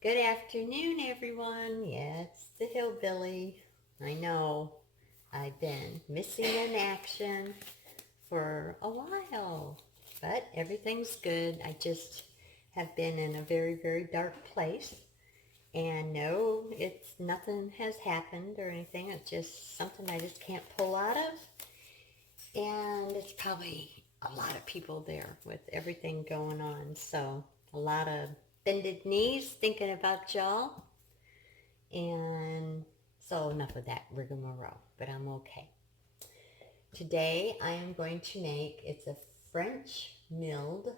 Good afternoon, everyone. Yeah, it's the hillbilly. I know I've been missing in action for a while, but everything's good. I just have been in a very, very dark place. And no, it's nothing has happened or anything. It's just something I just can't pull out of. And it's probably a lot of people there with everything going on. So a lot of bended knees thinking about y'all. And so enough of that rigmarole, but I'm okay. Today I am going to make, it's a French milled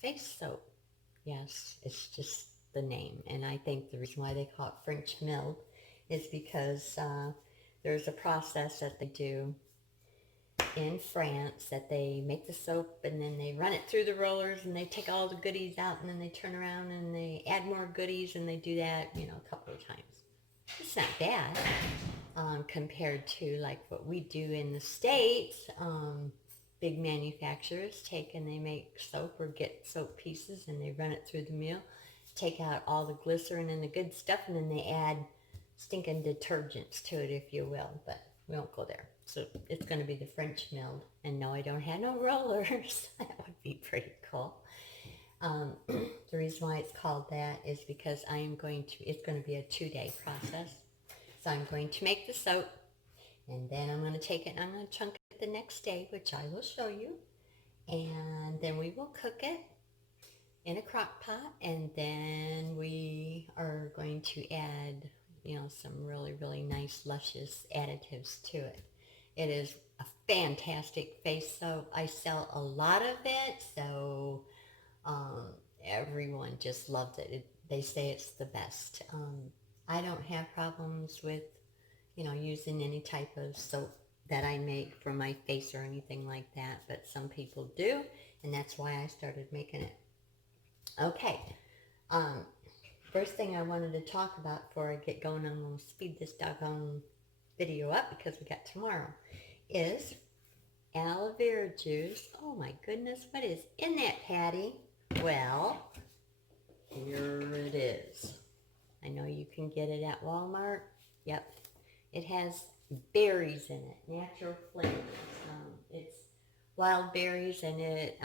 face soap. Yes, it's just the name. And I think the reason why they call it French milled is because there's a process that they do in France that they make the soap and then they run it through the rollers and they take all the goodies out and then they turn around and they add more goodies and they do that, a couple of times. It's not bad compared to like what we do in the States. Big manufacturers take and they make soap or get soap pieces and they run it through the mill, take out all the glycerin and the good stuff, and then they add stinking detergents to it, if you will, but we won't go there. So it's going to be the French milled. And no, I don't have no rollers. That would be pretty cool. The reason why it's called that is because it's going to be a 2-day process. So I'm going to make the soap, and then I'm going to take it and I'm going to chunk it the next day, which I will show you. And then we will cook it in a crock pot, and then we are going to add, some really, really nice, luscious additives to it. It is a fantastic face soap. I sell a lot of it, so everyone just loves it. They say it's the best. I don't have problems with, using any type of soap that I make for my face or anything like that, but some people do, and that's why I started making it. Okay, first thing I wanted to talk about before I get going, I'm going to speed this doggone video up because we got tomorrow, is aloe vera juice. Oh my goodness, what is in that, Patty? Well, here it is. I know you can get it at Walmart. Yep, it has berries in it, natural flavors. It's wild berries, and it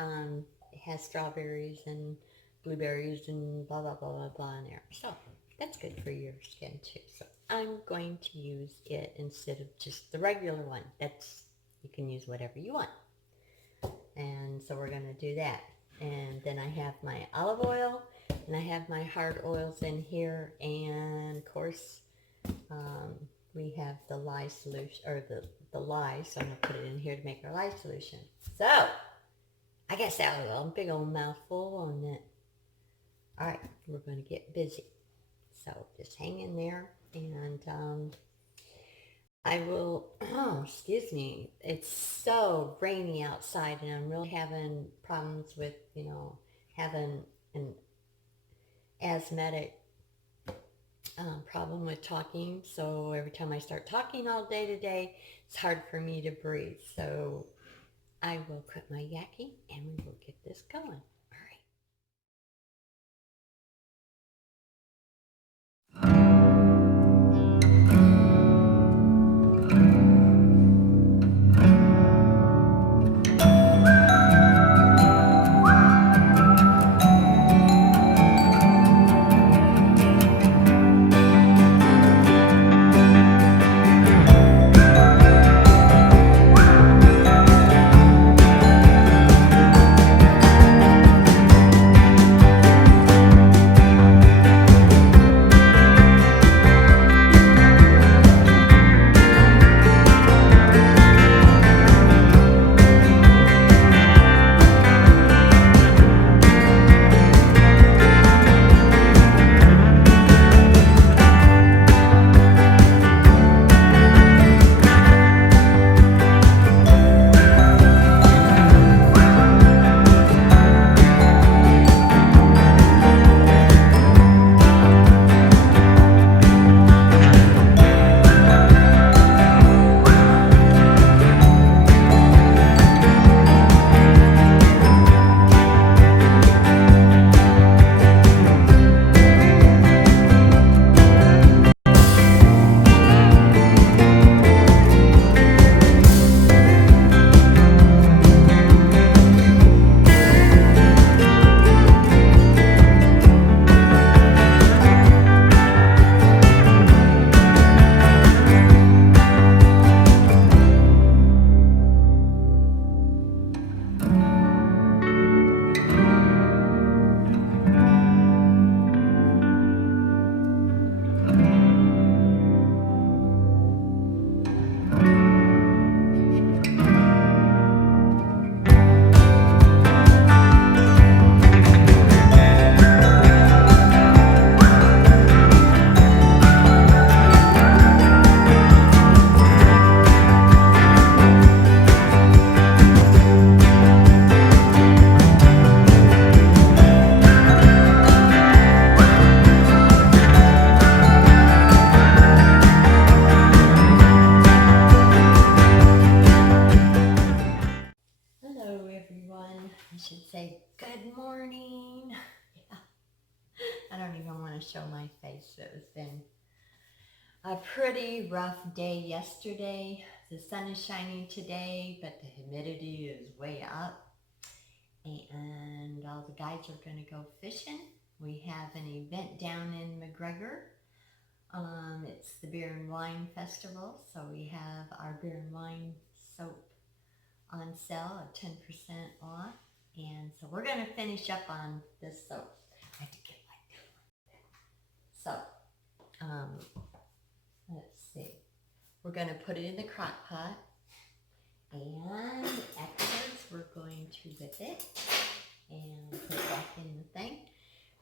has strawberries and blueberries and blah, blah, blah, blah, blah in there. So that's good for your skin too. So I'm going to use it instead of just the regular one. You can use whatever you want. And so we're going to do that. And then I have my olive oil, and I have my hard oils in here. And of course, we have the lye solution, or the lye. So I'm going to put it in here to make our lye solution. So I guess that was a big old mouthful on it. All right, we're going to get busy. So just hang in there, and I will, excuse me, it's so rainy outside, and I'm really having problems with, having an asthmatic problem with talking. So every time I start talking all day today, it's hard for me to breathe. So I will quit my yakking, and we will get this going. everyone. I should say good morning. Yeah. I don't even want to show my face. It's been a pretty rough day yesterday. The sun is shining today, but the humidity is way up. And all the guys are going to go fishing. We have an event down in McGregor. It's the Beer and Wine Festival, so we have our beer and wine soap on sale at 10% off. And so we're going to finish up on this soap. I have to get like that. So, let's see. We're going to put it in the crock pot. And afterwards, we're going to whip it and put it back in the thing.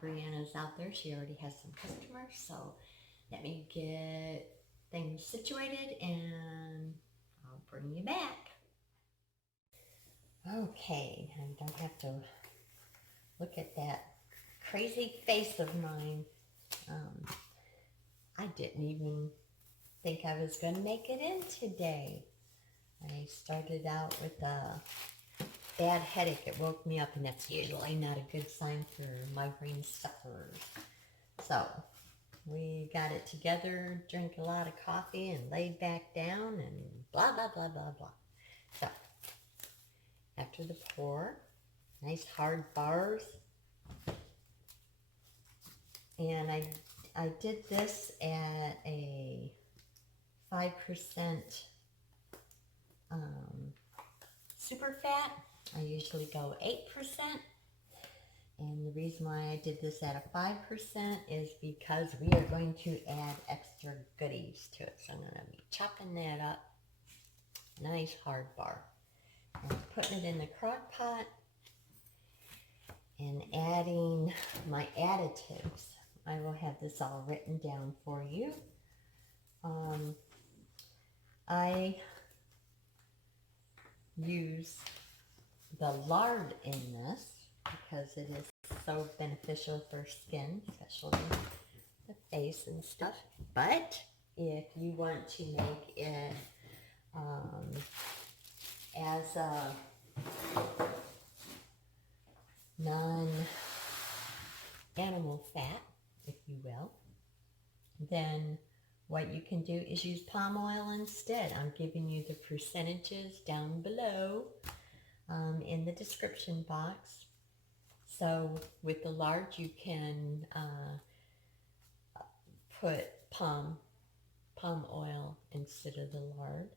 Brianna's out there. She already has some customers. So let me get things situated and I'll bring you back. Okay, I don't have to look at that crazy face of mine. I didn't even think I was going to make it in today. I started out with a bad headache. It woke me up, and that's usually not a good sign for migraine sufferers. So we got it together, drank a lot of coffee, and laid back down, and blah, blah, blah, blah, blah. So after the pour, nice hard bars. And I did this at a 5% super fat. I usually go 8%. And the reason why I did this at a 5% is because we are going to add extra goodies to it. So I'm going to be chopping that up. Nice hard bar. And putting it in the crock pot and adding my additives. I will have this all written down for you. I use the lard in this because it is so beneficial for skin, especially the face and stuff. But if you want to make it as a non-animal fat, if you will, then what you can do is use palm oil instead. I'm giving you the percentages down below in the description box. So with the lard, you can put palm oil instead of the lard.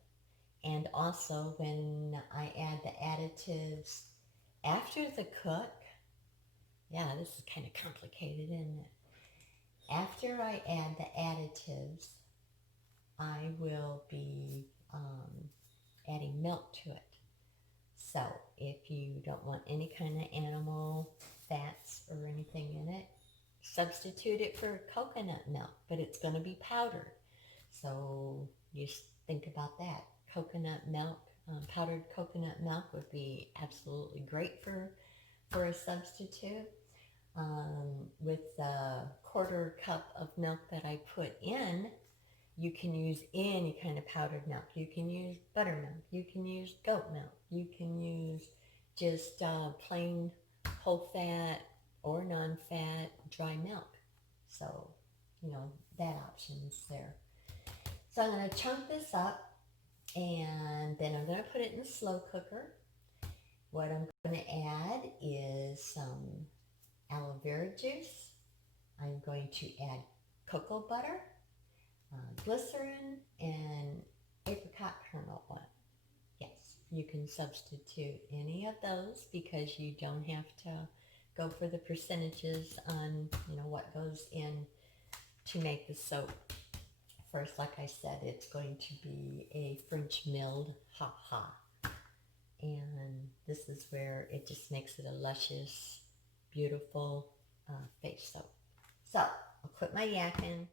And also when I add the additives after the cook, yeah, this is kind of complicated, isn't it? After I add the additives, I will be adding milk to it. So if you don't want any kind of animal fats or anything in it, substitute it for coconut milk, but it's going to be powdered. So just think about that. Coconut milk, powdered coconut milk would be absolutely great for a substitute. With the quarter cup of milk that I put in, you can use any kind of powdered milk. You can use buttermilk. You can use goat milk. You can use just plain whole fat or non-fat dry milk. So, you know, that option is there. So I'm going to chunk this up and then I'm going to put it in the slow cooker. What I'm going to add is some aloe vera juice. I'm going to add cocoa butter, glycerin, and apricot kernel oil. Yes, you can substitute any of those because you don't have to go for the percentages on, you know, what goes in to make the soap. First, like I said, it's going to be a French milled ha-ha. And this is where it just makes it a luscious, beautiful face soap. So I'll quit my yakking.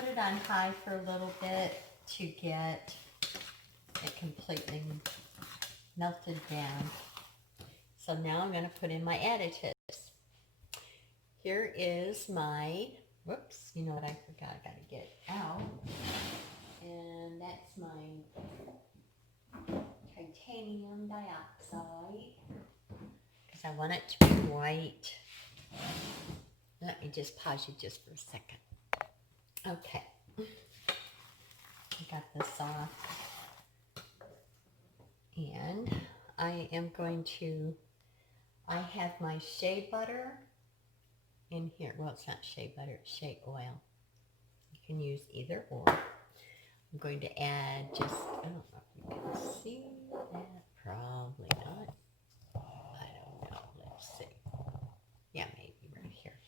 put it on high for a little bit to get it completely melted down. So now I'm going to put in my additives. Here is my, whoops, you know what I forgot, I got to get out. And that's my titanium dioxide, because I want it to be white. Let me just pause you just for a second. Okay, I got this off, and I am going to, I have my shea butter in here. Well, it's not shea butter, it's shea oil. You can use either or. I'm going to add just, I don't know if you can see that, probably not. I don't know, let's see. Yeah, maybe right here.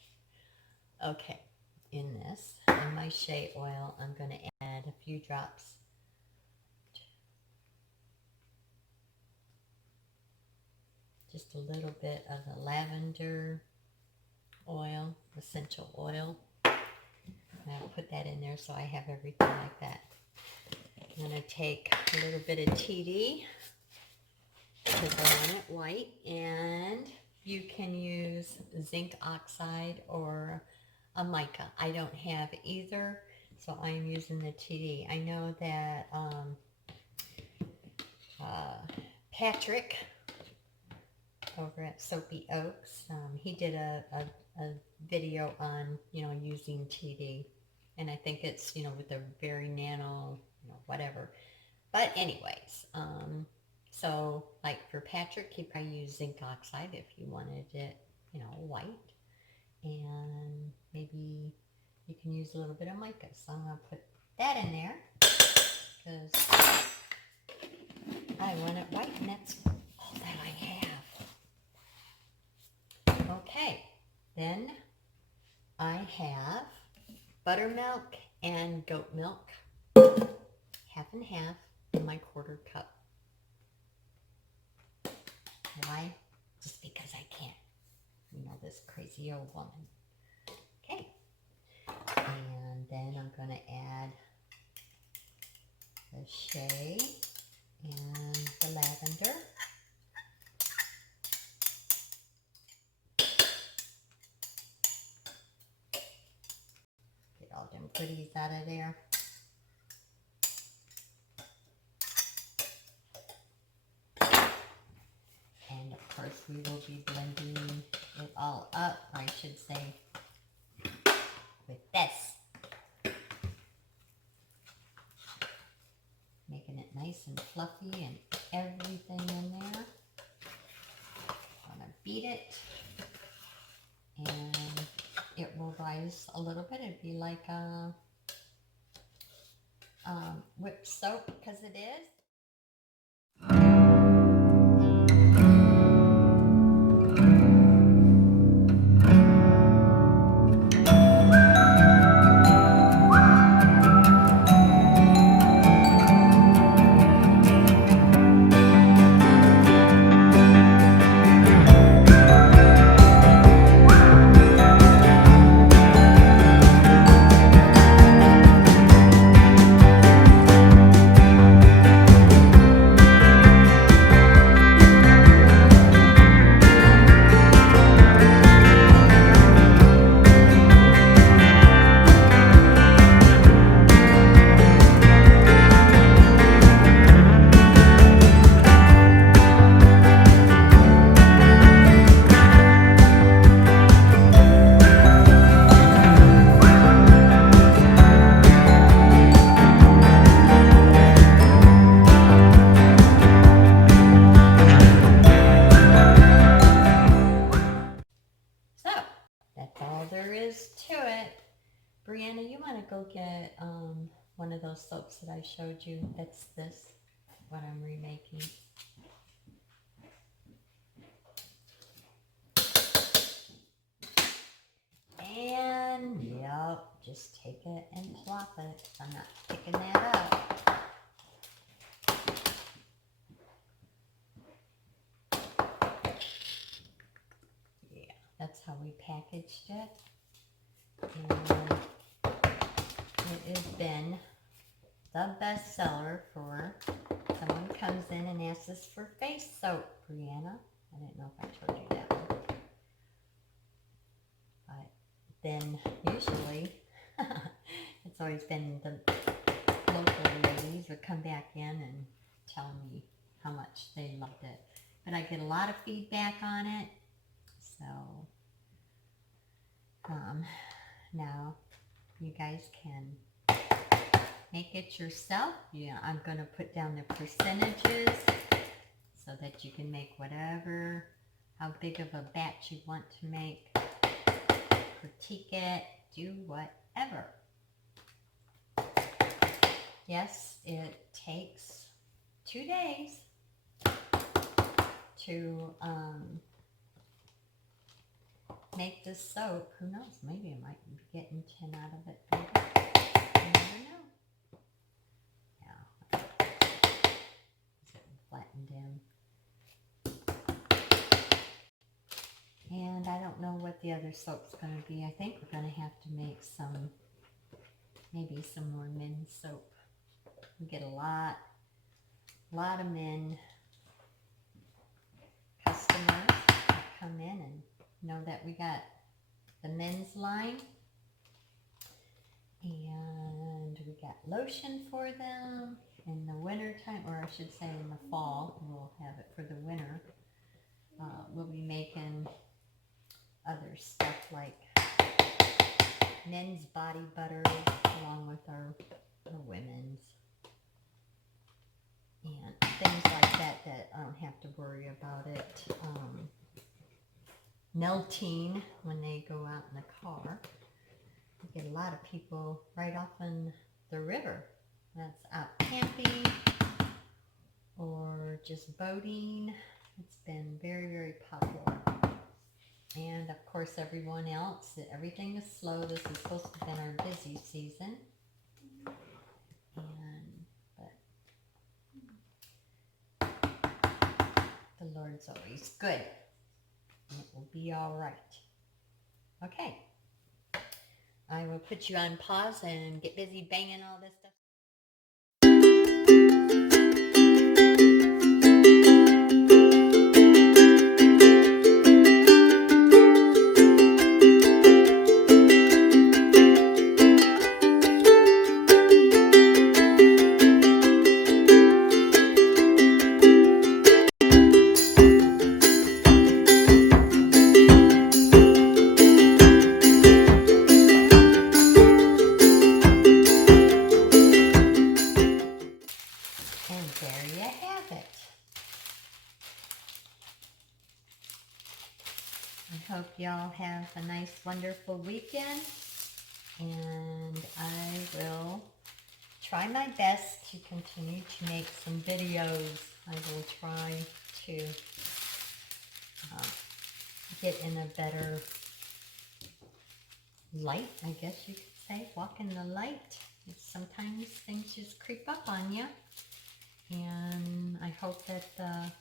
Okay, in this, in my shea oil, I'm going to add a few drops. Just a little bit of the lavender oil, essential oil. And I'll put that in there so I have everything like that. I'm going to take a little bit of TD because I want it white, and you can use zinc oxide or a mica. I don't have either, so I'm using the TD. I know that Patrick over at Soapy Oaks, he did a video on, you know, using TD, and I think it's, you know, with a very nano, you know, whatever. But anyways, so like for Patrick, he probably used zinc oxide if you wanted it, you know, white, and maybe you can use a little bit of mica. So I'm gonna put that in there because I want it white, and that's all that I have. Okay, then I have buttermilk and goat milk, half and half, in my quarter cup. Why? Just because I can. You know, this crazy old woman. Okay, and then I'm going to add the shea and the lavender. Get all them goodies out of there. And of course we will be blending it all up, I should say, with this. Making it nice and fluffy and everything in there. I'm going to beat it, and it will rise a little bit. It'd be like a whipped soap, because it is. Brianna, you want to go get one of those soaps that I showed you? That's this, what I'm remaking. And, yep, just take it and plop it. I'm not picking that up. Yeah, that's how we packaged it. And it has been the best seller for someone comes in and asks us for face soap, Brianna. I didn't know if I told you that one. But then usually it's always been the local ladies would come back in and tell me how much they loved it. But I get a lot of feedback on it. So now you guys can make it yourself. Yeah, I'm going to put down the percentages so that you can make whatever, how big of a batch you want to make, critique it, do whatever. Yes, it takes 2 days to make this soap. Who knows, maybe I might be getting 10 out of it. Maybe. You never know. Yeah. Is it flattened in? And I don't know what the other soap's going to be. I think we're going to have to make some, maybe some more men's soap. We get a lot of men customers that come in and know that we got the men's line. And we got lotion for them in the winter time, or I should say in the fall. We'll have it for the winter. We'll be making other stuff like men's body butter along with our women's. And things like that I don't have to worry about it melting when they go out in the car. We get a lot of people right off in the river that's out camping or just boating. It's been very, very popular. And of course everyone else, everything is slow. This is supposed to have been our busy season. The Lord's always good. And it will be all right. Okay. I will put you on pause and get busy banging all this stuff. I hope y'all have a nice, wonderful weekend, and I will try my best to continue to make some videos. I will try to get in a better light, I guess you could say, walk in the light. Sometimes things just creep up on you, and I hope that the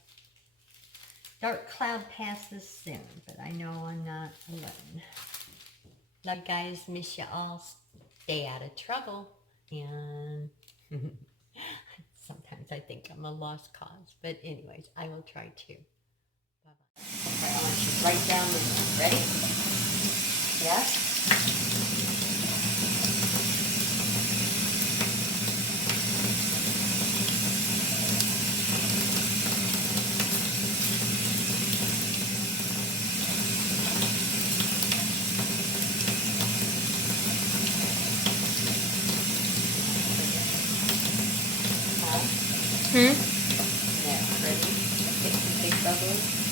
dark cloud passes soon, but I know I'm not alone. Love you guys, miss you all, stay out of trouble, and sometimes I think I'm a lost cause, but anyways, I will try to. Bye-bye. Okay, I want you to write down this. Ready? Yes? Yeah, ready? Get some big bubbles.